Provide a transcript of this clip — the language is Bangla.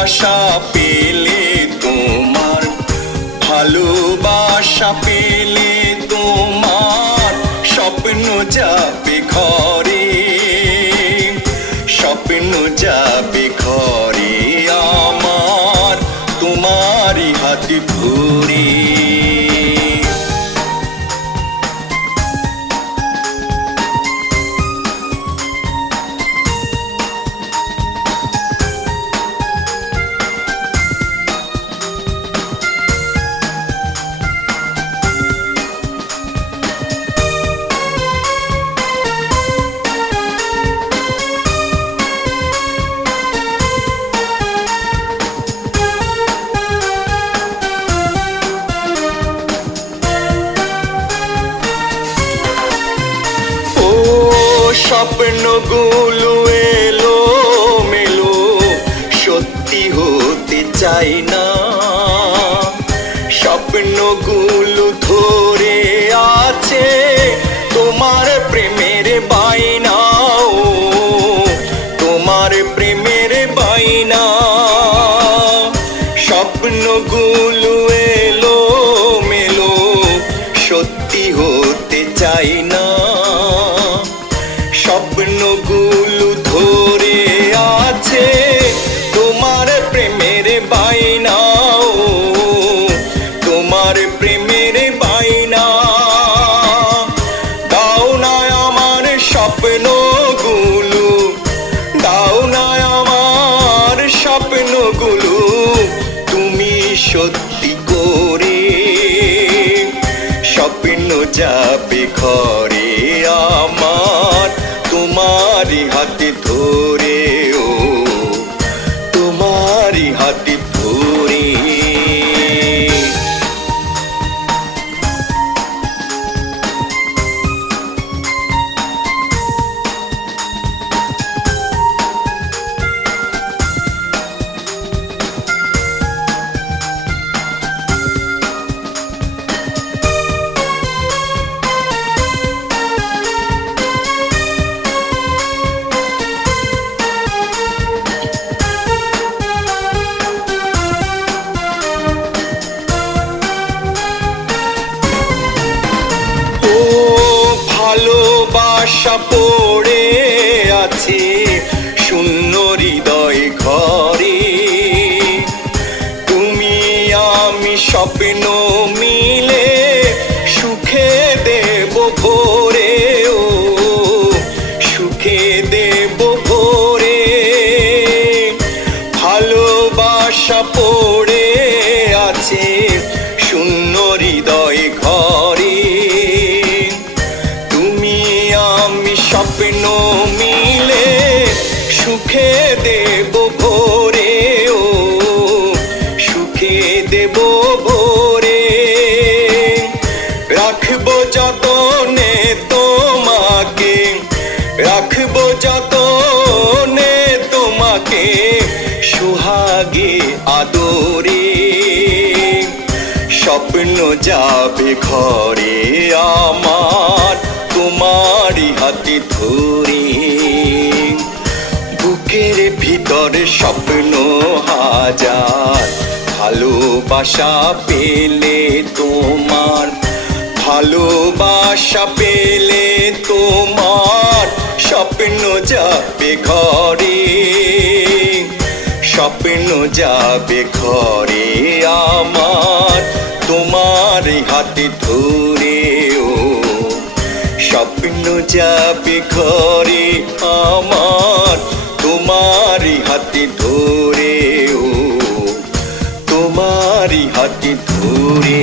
ভালোবাসা পেলে তোমার, ভালোবাসা পেলে তোমার স্বপ্ন যাবে ঘরে, স্বপ্ন যাবে ঘরে আমার তোমারই হাত ধরে। স্বপ্নগুলো এলো মেলো সত্যি হতে চাই না, স্বপ্নগুলো ধরে আছে তোমার প্রেমের বাইনা, তোমার প্রেমের বাইনা। স্বপ্নগুলো এলো মেলো সত্যি হতে চাই না, স্বপ্নগুলো ধরে আছে তোমার প্রেমের বাইনা, তোমার প্রেমের বাইনা। দাও না আমার স্বপ্নগুলো, দাও না আমার স্বপ্নগুলো তুমি সত্যি করে, স্বপ্ন যাবে ঘরে আমার তোমারই হাতে ধরে, ও তোমারই হাতে ধরে। ভালোবাসা পড়ে আছে শূন্য হৃদয় ঘরে, তুমি আমি স্বপ্ন মিলে সুখে দেব ভোরে, ও সুখে দেব ভোরে। ভালোবাসা পড়ে আছে শূন্য হৃদয় ঘরে, স্বপ্ন মিলে সুখে দেব ভোরে, ও সুখে দেব ভোরে। রাখবো যতনে তোমাকে, রাখবো যতনে তোমাকে সুহাগে আদরে, স্বপ্ন যাবে ঘরে আমার তোমারই হাতে ধরে। বুকের ভিতরে স্বপ্ন হাজার, ভালোবাসা পেলে তোমার, ভালোবাসা পেলে তোমার স্বপ্ন যাবে ঘরে, স্বপ্ন যাবে ঘরে আমার তোমারই হাতে ধরে, ও স্বপ্ন যাবে ঘরে আমার তোমারই হাতে ধরে, ও তোমারই হাতে ধরে।